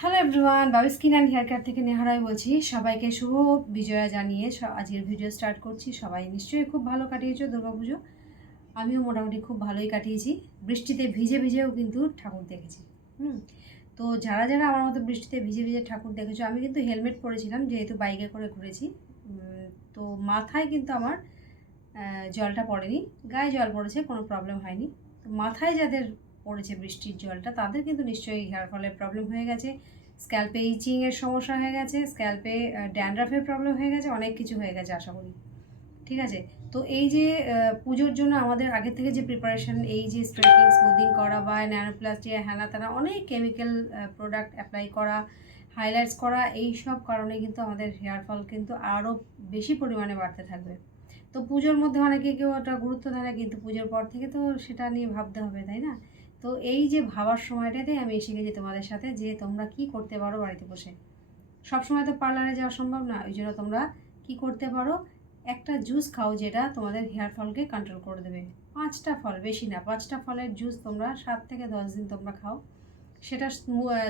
Hello everyone, Babu skin and hair care থেকে নেহা রায় বলছি। সবাইকে শুভ বিজয়া জানিয়ে আজকের ভিডিও স্টার্ট করছি। সবাই নিশ্চয়ই খুব ভালো কাটিয়েছো দুর্গাপুজো। আমিও মোটামুটি খুব ভালোই কাটিয়েছি। বৃষ্টিতে ভিজে ভিজেও কিন্তু ঠাকুর দেখেছি। তো যারা যারা আমার মতো বৃষ্টিতে ভিজে ভিজে ঠাকুর দেখেছো, আমি কিন্তু হেলমেট পরেছিলাম যেহেতু বাইকে করে ঘুরেছি। তো মাথায় কিন্তু আমার জলটা পড়েনি, গায়ে জল পড়েছে, কোনো প্রবলেম হয়নি। তো মাথায় যাদের পড়েছে বৃষ্টির জলটা তাদের কিন্তু নিশ্চয়ই হেয়ার ফলের প্রবলেম হয়ে গেছে, স্ক্যাল্পে ইচিংয়ের সমস্যা হয়ে গেছে, স্ক্যাল্পে ড্যান্ড্রাফের প্রবলেম হয়ে গেছে, অনেক কিছু হয়ে গেছে আশা করি। ঠিক আছে, তো এই যে পুজোর জন্য আমাদের আগে থেকে যে প্রিপারেশন, এই যে স্ট্রেটনিং স্মুদিং করা বা ন্যানোপ্লাস্টি হ্যানা ত্যানা অনেক কেমিক্যাল প্রোডাক্ট অ্যাপ্লাই করা, হাইলাইটস করা, এই সব কারণে কিন্তু আমাদের হেয়ার ফল কিন্তু আরও বেশি পরিমাণে বাড়তে থাকবে। তো পুজোর মধ্যে অনেকে কেউ ওটা গুরুত্ব দেয় না, কিন্তু পুজোর পর থেকে তো সেটা নিয়ে ভাবতে হবে, তাই না? তো এই যে ভাবার সময়টাতে আমি এসে গেছি তোমাদের সাথে যে তোমরা কি করতে পারো বাড়িতে বসে। সবসময় তো পার্লারে যাওয়া সম্ভব না, ওই জন্য তোমরা কি করতে পারো, একটা জুস খাও যেটা তোমাদের হেয়ার ফলকে কন্ট্রোল করে দেবে। 5টা ফল, বেশি না, 5টা ফলের জুস তোমরা 7 থেকে 10 দিন তোমরা খাও। সেটা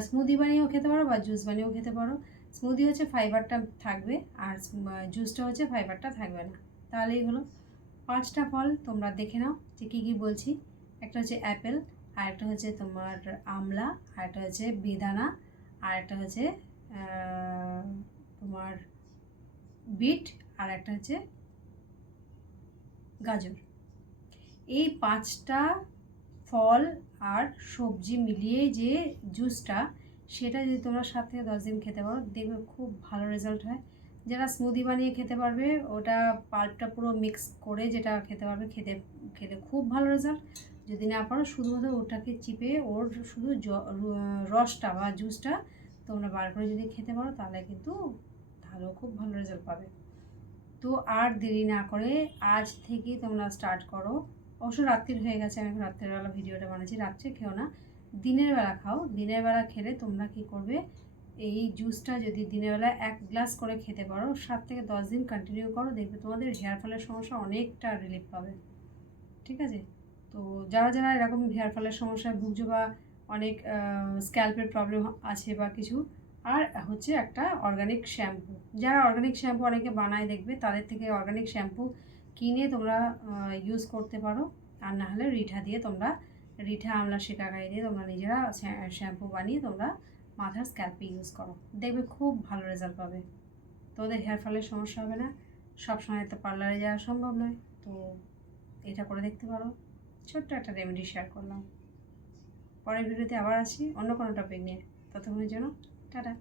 স্মুদি বানিয়েও খেতে পারো বা জুস বানিয়েও খেতে পারো। স্মুদি হচ্ছে ফাইবারটা থাকবে, আর জুসটা হচ্ছে ফাইবারটা থাকবে না, তাহলেই হলো। 5টা ফল তোমরা দেখে নাও যে কী কী বলছি। একটা হচ্ছে অ্যাপেল, আর একটা হচ্ছে তোমার আমলা, আর একটা হচ্ছে বেদানা, আর একটা হচ্ছে তোমার বিট, আর একটা হচ্ছে গাজর। এই 5টা ফল আর সবজি মিলিয়ে যে জুসটা, সেটা যদি তোমরা 7 থেকে 10 দিন খেতে পারো দেখবে খুব ভালো রেজাল্ট হয়। যারা স্মুদি বানিয়ে খেতে পারবে, ওটা পাল্পটা পুরো মিক্স করে যেটা খেতে পারবে, খেলে খুব ভালো রেজাল্ট। যদি না পারো শুধুমাত্র ওটাকে চিপে ওর শুধু রসটা বা জুসটা তোমরা বার করে যদি খেতে পারো তাহলে কিন্তু খুব ভালো রেজাল্ট পাবে। তো আর দেরি না করে আজ থেকেই তোমরা স্টার্ট করো। অবশ্য রাত্রির হয়ে গেছে, আমি এখন রাত্রেবেলা ভিডিওটা বানাচ্ছি। রাত্রে খেও না, দিনের বেলা খাও। দিনের বেলা খেলে তোমরা কি করবে, এই জুসটা যদি দিনের বেলা 1 গ্লাস করে খেতে পারো, 7 থেকে 10 দিন কন্টিনিউ করো, দেখবে তোমাদের হেয়ার ফলের সমস্যা অনেকটা রিলিফ পাবে। ঠিক আছে, তো যারা যারা এরকম হেয়ার ফলের সমস্যায় ভুগছো বা অনেক স্ক্যাল্পের প্রবলেম আছে বা কিছু, আর হচ্ছে একটা অর্গানিক শ্যাম্পু, যারা অর্গানিক শ্যাম্পু অনেকে বানায় দেখবে, তাদের থেকে অর্গানিক শ্যাম্পু কিনে তোমরা ইউজ করতে পারো। আর না হলে রিঠা আমলা শিকাকাই দিয়ে তোমরা নিজেরা শ্যাম্পু বানিয়ে তোমরা মাথার স্ক্যাল্পে ইউজ করো, দেখবে খুব ভালো রেজাল্ট পাবে। তোমাদের হেয়ার ফলের সমস্যা হবে না। সবসময় তো পার্লারে যাওয়া সম্ভব নয়, তো এটা করে দেখতে পারো। ছোট্ট একটা রেমেডি শেয়ার করলাম। পরের ভিডিওতে আবার আসি অন্য কোনো টপিক নিয়ে। ততক্ষণের জন্য টাটা।